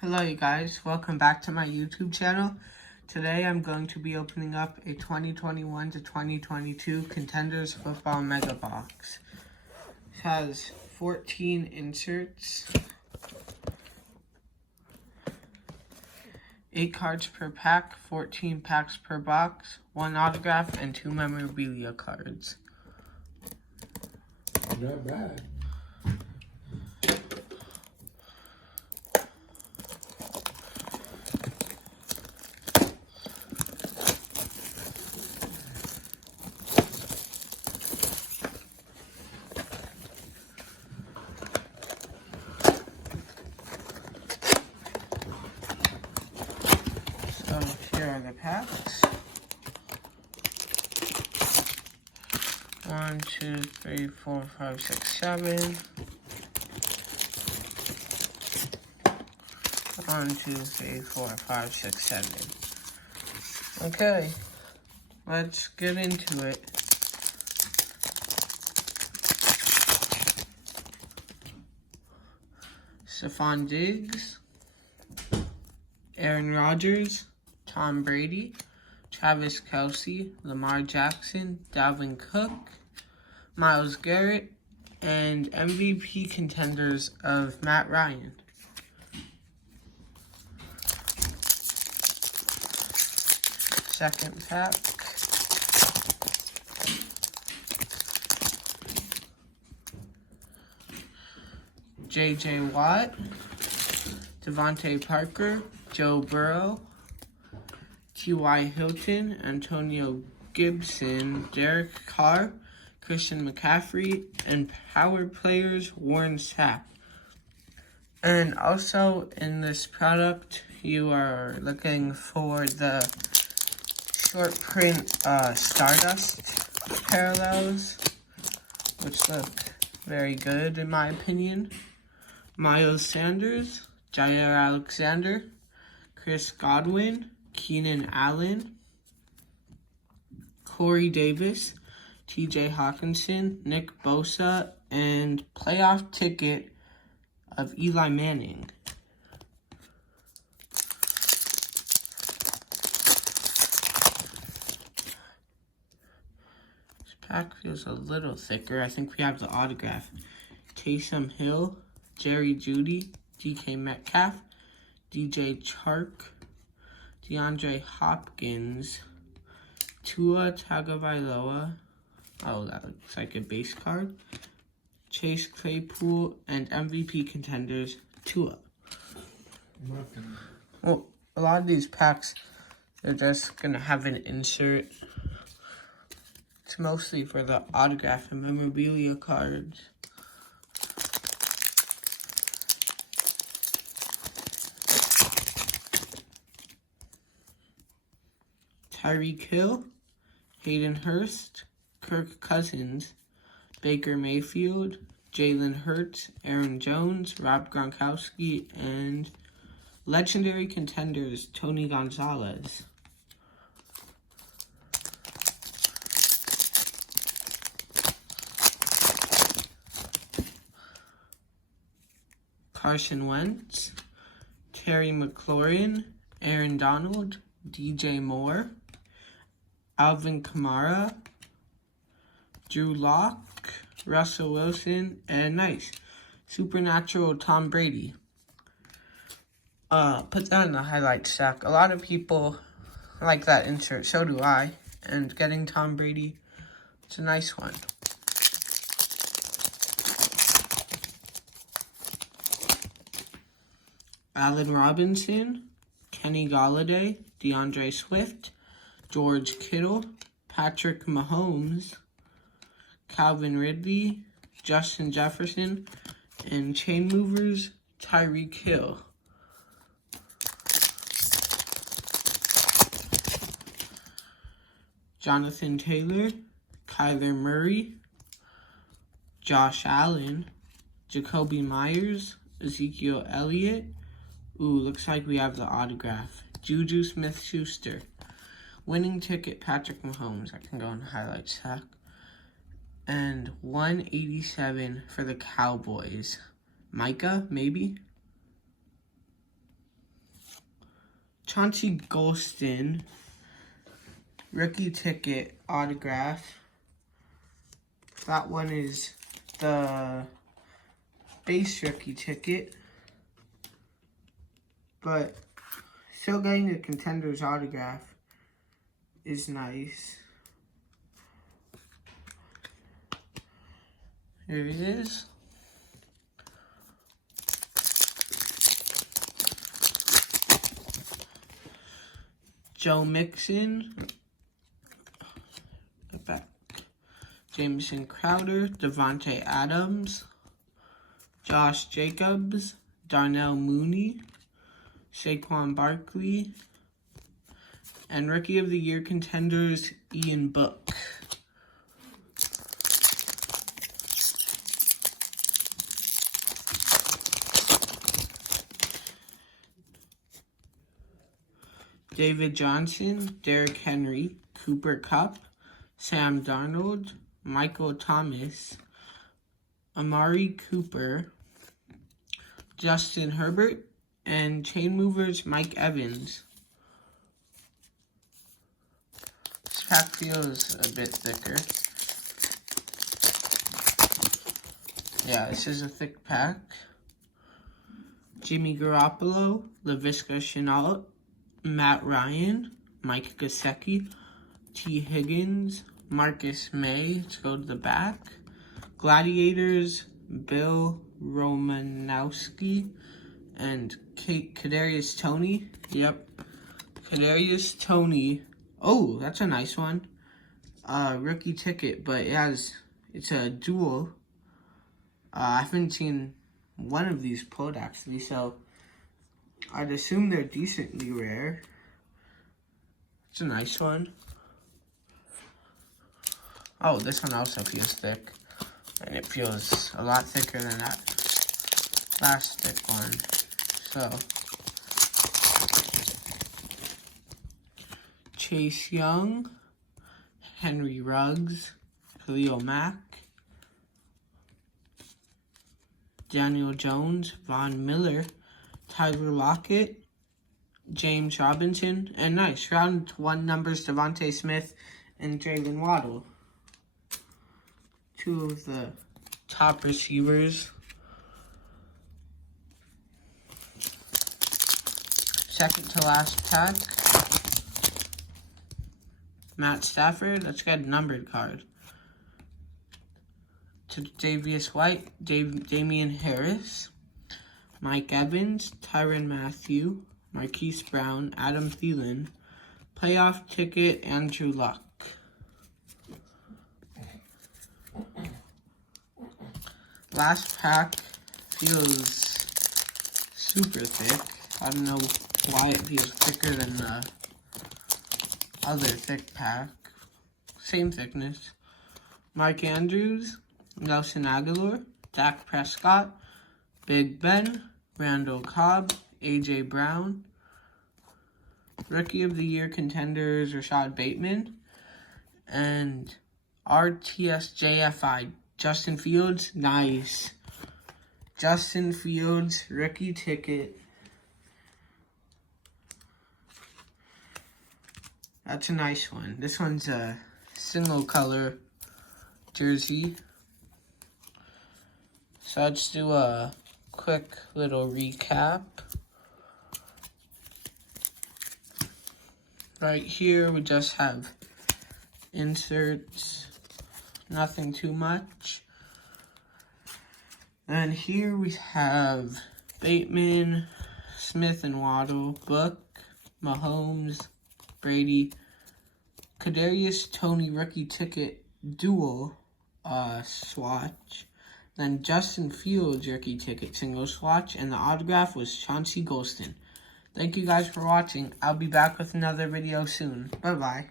Hello you guys, welcome back to my YouTube channel. Today I'm going to be opening up a 2021 to 2022 Contenders Football Mega Box. It has 14 inserts, 8 cards per pack, 14 packs per box, 1 autograph, and 2 memorabilia cards. Not bad. So here are the packs. 1, 2, 3, 4, 5, 6, 7. 1, 2, 3, 4, 5, 6, 7. Okay, let's get into it. Stephon Diggs, Aaron Rodgers, Tom Brady, Travis Kelce, Lamar Jackson, Dalvin Cook, Myles Garrett, and MVP contenders of Matt Ryan. Second pack. J.J. Watt, Devontae Parker, Joe Burrow, T.Y. Hilton, Antonio Gibson, Derek Carr, Christian McCaffrey, and power players Warren Sapp. And also in this product, you are looking for the short print Stardust parallels, which look very good in my opinion. Miles Sanders, Jair Alexander, Chris Godwin, Keenan Allen, Corey Davis, T.J. Hawkinson, Nick Bosa, and playoff ticket of Eli Manning. This pack feels a little thicker. I think we have the autograph. Taysom Hill, Jerry Jeudy, DK Metcalf, DJ Chark, DeAndre Hopkins, Tua Tagovailoa, oh that looks like a base card, Chase Claypool, and MVP contenders, Tua. Well, a lot of these packs, they're just going to have an insert. It's mostly for the autograph and memorabilia cards. Tyreek Hill, Hayden Hurst, Kirk Cousins, Baker Mayfield, Jalen Hurts, Aaron Jones, Rob Gronkowski, and legendary contenders Tony Gonzalez. Carson Wentz, Terry McLaurin, Aaron Donald, DJ Moore, Alvin Kamara, Drew Lock, Russell Wilson, and nice, supernatural Tom Brady. Put that in the highlight stack. A lot of people like that insert, so do I. And getting Tom Brady, it's a nice one. Allen Robinson, Kenny Golladay, DeAndre Swift, George Kittle, Patrick Mahomes, Calvin Ridley, Justin Jefferson, and chain movers, Tyreek Hill. Jonathan Taylor, Kyler Murray, Josh Allen, Jacoby Myers, Ezekiel Elliott. Ooh, looks like we have the autograph. Juju Smith-Schuster. Winning ticket, Patrick Mahomes. I can go in highlight stack. And 187 for the Cowboys. Micah, maybe? Chauncey Golston, rookie ticket autograph. That one is the base rookie ticket, but still getting the Contenders autograph is nice. Here it is. Joe Mixon. Back. Jameson Crowder. Devontae Adams. Josh Jacobs. Darnell Mooney. Saquon Barkley. And Rookie of the Year Contenders, Ian Book. David Johnson, Derrick Henry, Cooper Kupp, Sam Darnold, Michael Thomas, Amari Cooper, Justin Herbert, and Chain Movers Mike Evans. This pack feels a bit thicker. Yeah, this is a thick pack. Jimmy Garoppolo, Laviska Shenault, Matt Ryan, Mike Gesicki, T. Higgins, Marcus May. Let's go to the back. Gladiators, Bill Romanowski, and Kadarius Toney. Yep, Kadarius Toney. Oh, that's a nice one. Rookie ticket, but it's a dual. I haven't seen one of these pulled actually, so I'd assume they're decently rare. It's a nice one. Oh, this one also feels thick. And it feels a lot thicker than that last thick one. So, Chase Young, Henry Ruggs, Khalil Mack, Daniel Jones, Von Miller, Tyler Lockett, James Robinson, and nice, round one numbers, Devontae Smith and Jalen Waddle. Two of the top receivers. Second to last pack. Matt Stafford, let's get a numbered card. To Davius White, Damian Harris, Mike Evans, Tyrann Mathieu, Marquise Brown, Adam Thielen, playoff ticket, Andrew Luck. Last pack feels super thick. I don't know why it feels thicker than the other thick pack. Same thickness. Mark Andrews, Nelson Aguilar, Dak Prescott, Big Ben, Randall Cobb, A.J. Brown. Rookie of the Year Contenders, Rashad Bateman. And RTSJFI, Justin Fields. Nice. Justin Fields, rookie ticket. That's a nice one. This one's a single color jersey. So let's do a quick little recap. Right here we just have inserts, nothing too much. And here we have Bateman, Smith and Waddle, Book, Mahomes, Brady, Kadarius Toney rookie ticket dual swatch. Then Justin Fields rookie ticket single swatch, and the autograph was Chauncey Golston. Thank you guys for watching. I'll be back with another video soon. Bye-bye.